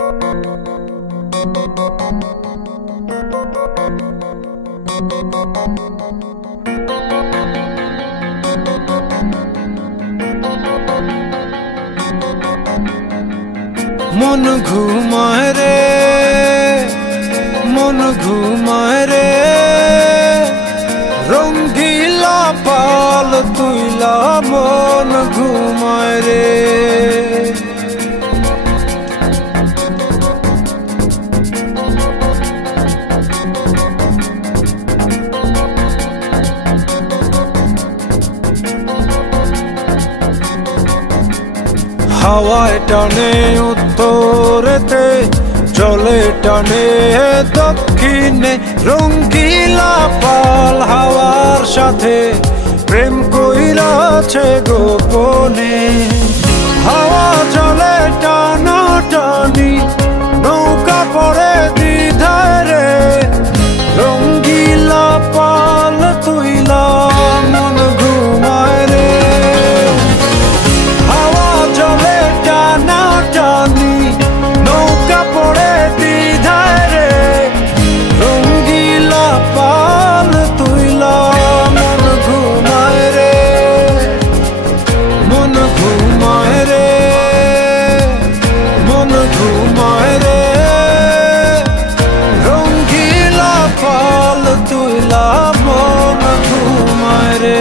मन घुमाए रे मन घुमाए रे रंगीला पाल तुइला मन घुमाए रे হাওয়ায় টানে উত্তরেতে জলে টানে দক্ষিণে রঙ্গিলা পাল হাওয়ার সাথে প্রেম কইরাছে গোপনে হাওয়া চলে টানা টানি নৌকা পড়ে দ্বিধায় রে রঙ্গিলা পাল তুইলা মন ঘুমায় রে নৌকা পড়ে দ্বিধায় রে রঙ্গিলা পাল তুইলা মন ঘুমায় রে মন ঘুমায় রে মন ঘুমায় রে রঙ্গিলা পাল তুইলা মন ঘুমায় রে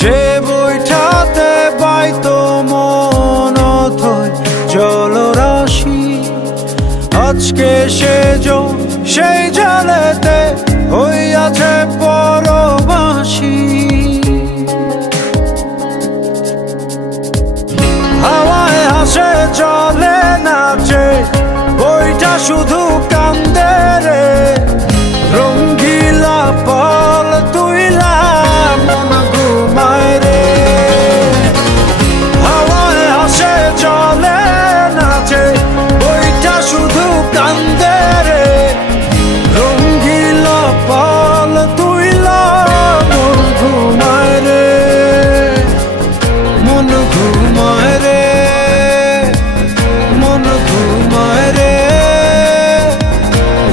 যে বইটাতে বাইতো মন অথই জলরাশি আজকে সেই জলেতে হইয়াছে পরবাসী হাওয়ায় হাসে চলে নাচে বইটা শুধু কান্দে রে রঙ্গিলা পাল তুইলা মন ঘুমায় রে হাওয়ায় হাসে চলে নাচে বইটা শুধু কান্দে রে রঙ্গিলা পাল তুইলা মন ঘুমায় রে মন ঘুমায় রে মন ঘুমায় রে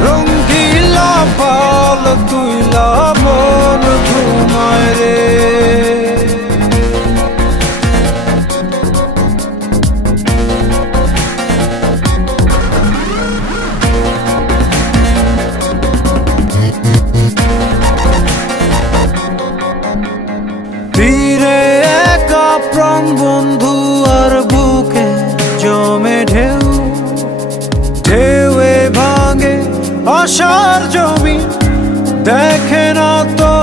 রঙ্গিলা পাল তুইলা মন ঘুমায় রে তীরে একা প্রাণ বন্ধু আর বুকে জমে ঢেউ ঢেউয়ে ভাঙে আশার জমি দেখে না তো